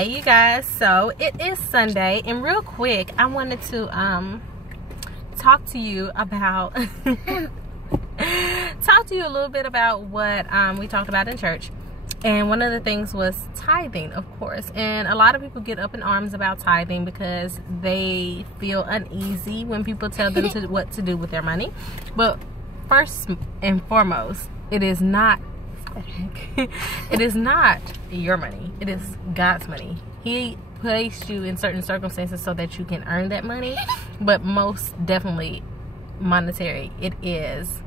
Hey you guys, so it is Sunday, and real quick I wanted to talk to you about talk to you a little bit about what we talked about in church. And one of the things was tithing, of course. And a lot of people get up in arms about tithing because they feel uneasy when people tell them what to do with their money. But first and foremost, it is not it is not your money. It is God's money. He placed you in certain circumstances so that you can earn that money, but most definitely monetary. It is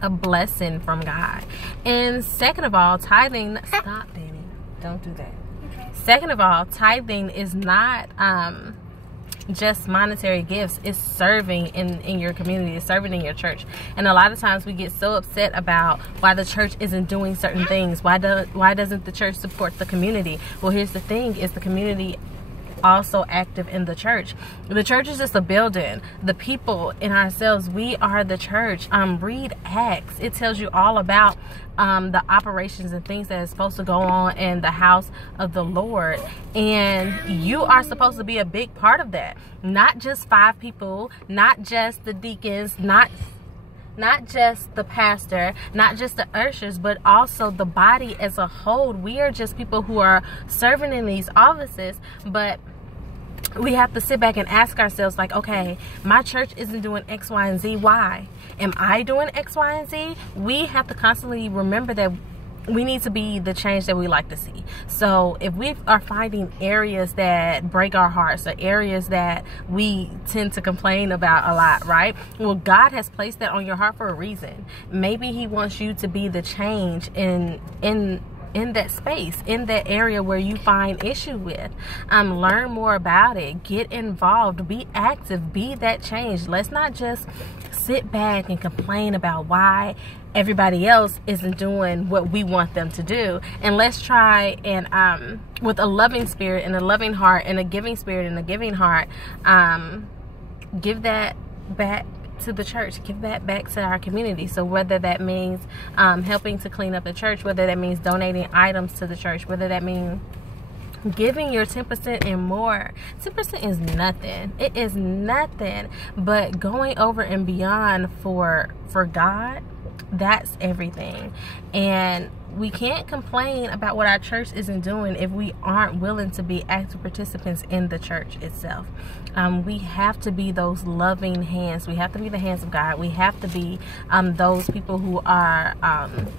a blessing from God. And second of all, tithing, stop, Danny, don't do that. Okay. Second of all, tithing is not just monetary gifts. It's serving in your community, it's serving in your church. And a lot of times we get so upset about why the church isn't doing certain things. Why doesn't the church support the community? Well, here's the thing, is the community also active in the church? The church is just a building. The people in ourselves, we are the church. Read Acts. It tells you all about the operations and things that is supposed to go on in the house of the Lord, and you are supposed to be a big part of that. Not just 5 people, not just the deacons, not just the pastor, not just the ushers, but also the body as a whole. We are just people who are serving in these offices, but we have to sit back and ask ourselves, like, okay, my church isn't doing X, Y, and Z. Why? Am I doing X, Y, and Z? We have to constantly remember that we need to be the change that we like to see. So if we are finding areas that break our hearts, or areas that we tend to complain about a lot, right? Well, God has placed that on your heart for a reason. Maybe He wants you to be the change in that space, in that area where you find issue with. Learn more about it, get involved, be active, be that change. Let's not just sit back and complain about why everybody else isn't doing what we want them to do. And let's try and with a loving spirit and a loving heart and a giving spirit and a giving heart, give that back to the church, give that back to our community. So whether that means helping to clean up the church, whether that means donating items to the church, whether that means giving your 10% and more. 10% is nothing. It is nothing, but going over and beyond for God, that's everything. And we can't complain about what our church isn't doing if we aren't willing to be active participants in the church itself. We have to be those loving hands. We have to be the hands of God. We have to be those people who are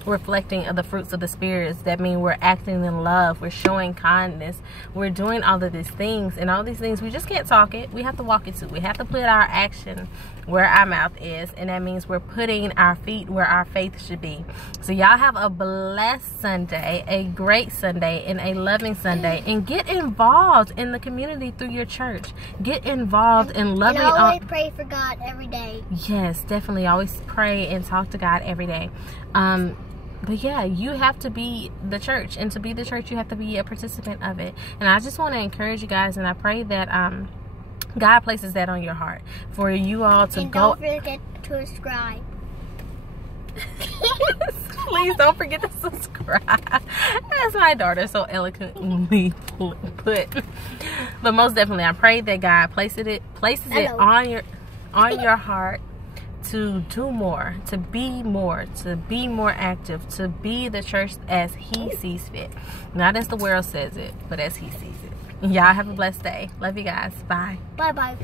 reflecting of the fruits of the spirits. That means we're acting in love, we're showing kindness, we're doing all of these things. And all these things, we just can't talk it, we have to walk it too. We have to put our action where our mouth is, and that means we're putting our feet where our faith should be. So y'all have a blessed Sunday, a great Sunday, and a loving Sunday, and get involved in the community through your church. Get involved in loving. And always pray for God every day. Yes, definitely. Always pray and talk to God every day. But yeah, you have to be the church, and to be the church, you have to be a participant of it. And I just want to encourage you guys, and I pray that God places that on your heart for you all to go. And don't forget to subscribe. Please don't forget to subscribe. As my daughter so eloquently put. But most definitely, I pray that God places it on your heart to do more, to be more active, to be the church as He sees fit. Not as the world says it, but as He sees it. Y'all have a blessed day. Love you guys. Bye. Bye-bye.